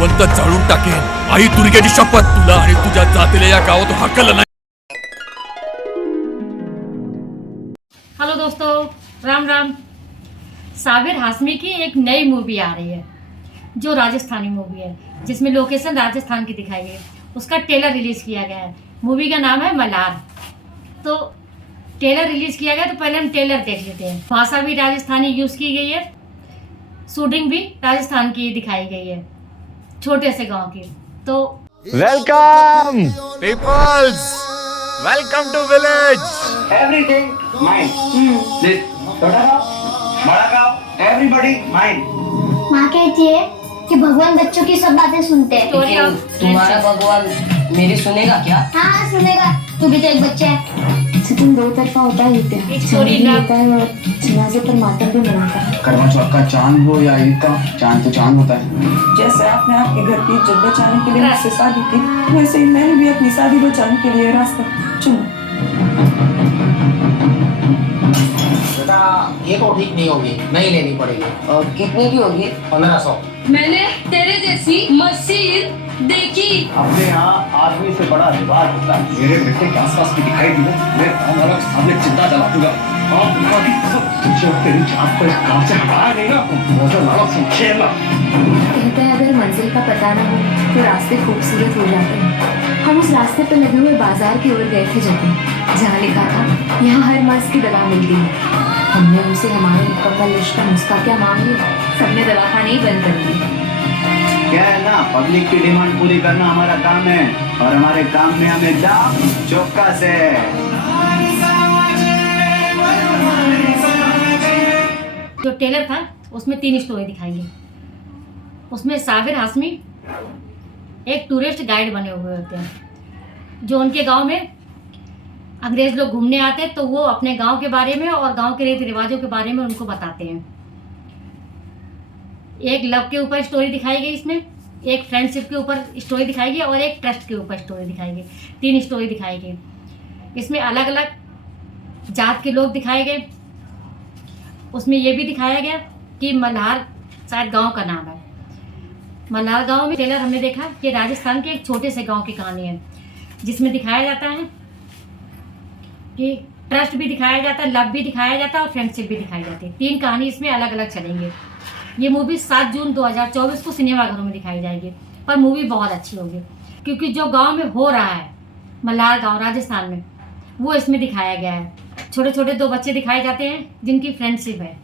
जिवंत जाळून टाकेन. आई दुर्गेची शपथ, तुला आणि तुझ्या जातीला या गावात हकल नाही. हेलो दोस्तों, राम राम। साबिर हाशमी की एक नई मूवी आ रही है जो राजस्थानी मूवी है, जिसमें लोकेशन राजस्थान की दिखाई गई है। उसका ट्रेलर रिलीज किया गया है। मूवी का नाम है मल्हार। तो ट्रेलर रिलीज किया गया तो पहले हम ट्रेलर देख लेते हैं। भाषा भी राजस्थानी यूज की गई है, शूटिंग भी राजस्थान की दिखाई गई है, छोटे से गांव की। तो welcome peoples, welcome to village. Everything mine. This छोटा गाँव, बड़ा गाँव, everybody mine. माँ कहती है कि भगवान बच्चों की सब बातें सुनते हैं। स्टोरी ऑफ तुम्हारा भगवान मेरी सुनेगा क्या? हाँ सुनेगा, तू भी तो एक बच्चा है। सितम दो तरफा होता है नित्य, एक स्टोरी चांद भी ना- होता है और जनाजे पर मातम भी मनाता है। करवा चौथ का चांद हो या ईद का चांद, तो चांद होता है. जैसे आपने आपके घर की इज्जत बचाने के लिए मुझसे शादी की, वैसे ही मैंने भी अपनी शादी बचाने के लिए रास्ता चुना। बेटा ये तो ठीक नहीं होगी, नहीं लेनी पड़ेगी. और कितने की होगी? 1500. मैंने तेरे जैसी मशीन देखी। अपने यहाँ आदमी से बड़ा रिवाज होता है. मेरे बेटे के आसपास भी दिखाई दी मैं काम वाला सामने चिंता जला दूंगा. तुझे तेरी जान पर इस काम से हटाया नहीं ना, नजर लाओ खेलना. कहते हैं अगर मंजिल का पता ना हो तो रास्ते खूबसूरत हो जाते हैं। हम उस रास्ते पर लगे हुए बाजार की ओर गए थे जब, जहाँ लिखा था यहाँ हर मर्ज की दवा मिलती है। हमने उनसे हमारे मुकम्मल लिस्ट का नुस्खा क्या मांग लिया, सबने दवाखाने ही बंद कर दिए। क्या है ना, पब्लिक की डिमांड पूरी करना हमारा काम है, और हमारे काम में हमें दाम चौकस है. जो ट्रेलर था उसमें 3 स्टोरी दिखाई गई। उसमें साबिर हाशमी एक टूरिस्ट गाइड बने हुए होते हैं, जो उनके गांव में अंग्रेज लोग घूमने आते हैं, तो वो अपने गांव के बारे में और गांव के रीति रिवाजों के बारे में उनको बताते हैं। एक लव के ऊपर स्टोरी दिखाई गई इसमें, एक फ्रेंडशिप के ऊपर स्टोरी दिखाई गई और एक ट्रस्ट के ऊपर स्टोरी दिखाई गई। 3 स्टोरी दिखाई गई। इसमें अलग अलग जात के लोग दिखाए गए। उसमें ये भी दिखाया गया कि मल्हार शायद गांव का नाम है। मल्हार गांव में ट्रेलर हमने देखा कि राजस्थान के एक छोटे से गांव की कहानी है, जिसमें दिखाया जाता है कि ट्रस्ट भी दिखाया जाता है, लव भी दिखाया जाता है और फ्रेंडशिप भी दिखाई जाती है। 3 कहानी इसमें अलग अलग चलेंगे। ये मूवी 7 जून 2024 को सिनेमाघरों में दिखाई जाएगी। पर मूवी बहुत अच्छी होगी, क्योंकि जो गांव में हो रहा है, मल्हार गांव राजस्थान में, वो इसमें दिखाया गया है। छोटे छोटे 2 बच्चे दिखाए जाते हैं जिनकी फ्रेंडशिप है।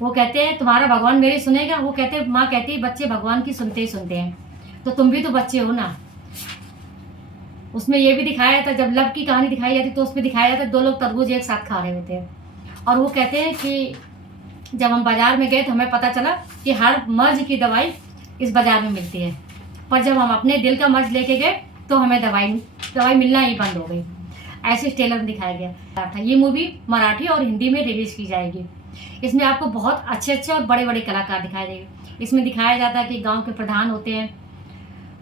वो कहते हैं तुम्हारा भगवान मेरी सुनेगा। वो कहते हैं, माँ कहती है बच्चे भगवान की सुनते ही सुनते हैं, तो तुम भी तो बच्चे हो ना। उसमें ये भी दिखाया जाता, जब लव की कहानी दिखाई जाती तो उसमें दिखाया जाता 2 लोग तरबूज एक साथ खा रहे होते हैं, और वो कहते हैं कि जब हम बाजार में गए तो हमें पता चला कि हर मर्ज की दवाई इस बाजार में मिलती है, पर जब हम अपने दिल का मर्ज लेके गए तो हमें दवाई मिलना ही बंद हो गई। ऐसे ट्रेलर में दिखाया गया था। ये मूवी मराठी और हिंदी में रिलीज की जाएगी। इसमें आपको बहुत अच्छे अच्छे और बड़े बड़े कलाकार दिखाई देंगे। इसमें दिखाया जाता है कि गांव के प्रधान होते हैं,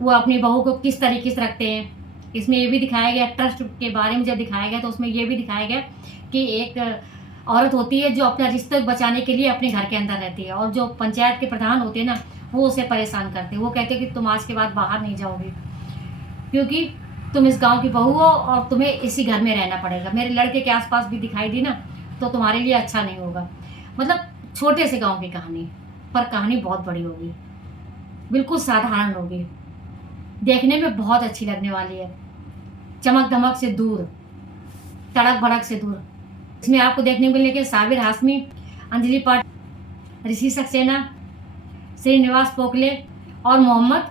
वो अपनी बहू को किस तरीके से रखते हैं। इसमें ये भी दिखाया गया, ट्रस्ट के बारे में जब दिखाया गया तो उसमें ये भी दिखाया गया कि एक औरत होती है जो अपना रिश्ता बचाने के लिए अपने घर के अंदर रहती है, और जो पंचायत के प्रधान होते हैं ना, वो उसे परेशान करते हैं। वो कहते हैं कि तुम आज के बाद बाहर नहीं जाओगे, क्योंकि तुम इस गांव की बहू हो और तुम्हें इसी घर में रहना पड़ेगा। मेरे लड़के के आसपास भी दिखाई दी ना तो तुम्हारे लिए अच्छा नहीं होगा। मतलब छोटे से गांव की कहानी, पर कहानी बहुत बड़ी होगी, बिल्कुल साधारण होगी, देखने में बहुत अच्छी लगने वाली है। चमक धमक से दूर, तड़क भड़क से दूर। इसमें आपको देखने को मिलेंगे साबिर हाशमी, अंजलि पाठ, ऋषि सक्सेना, श्रीनिवास पोखले और मोहम्मद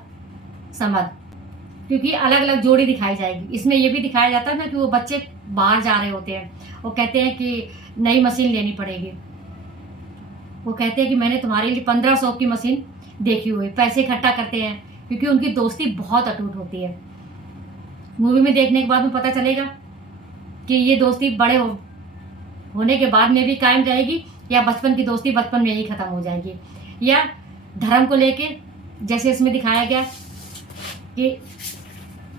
समद, क्योंकि अलग अलग जोड़ी दिखाई जाएगी। इसमें ये भी दिखाया जाता है ना कि वो बच्चे बाहर जा रहे होते हैं, वो कहते हैं कि नई मशीन लेनी पड़ेगी। वो कहते हैं कि मैंने तुम्हारे लिए 1500 की मशीन देखी हुई। पैसे इकट्ठा करते हैं क्योंकि उनकी दोस्ती बहुत अटूट होती है। मूवी में देखने के बाद में पता चलेगा कि ये दोस्ती बड़े होने के बाद में भी कायम रहेगी, या बचपन की दोस्ती बचपन में ही ख़त्म हो जाएगी, या धर्म को लेके जैसे इसमें दिखाया गया कि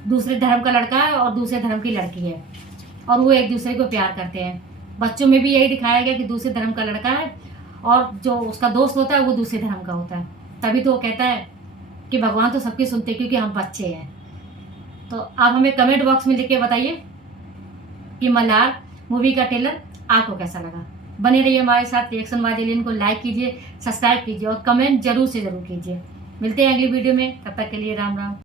दूसरे धर्म का लड़का है और दूसरे धर्म की लड़की है, और वो एक दूसरे को प्यार करते हैं। बच्चों में भी यही दिखाया गया कि दूसरे धर्म का लड़का है और जो उसका दोस्त होता है वो दूसरे धर्म का होता है। तभी तो वो कहता है कि भगवान तो सबकी सुनते हैं क्योंकि हम बच्चे हैं। तो आप हमें कमेंट बॉक्स में लिख के बताइए कि मल्हार मूवी का ट्रेलर आपको कैसा लगा। बने रहिए हमारे साथ रिएक्शन वाद एलियन को लाइक कीजिए, सब्सक्राइब कीजिए और कमेंट जरूर से कीजिए। मिलते हैं अगली वीडियो में, तब तक के लिए राम राम।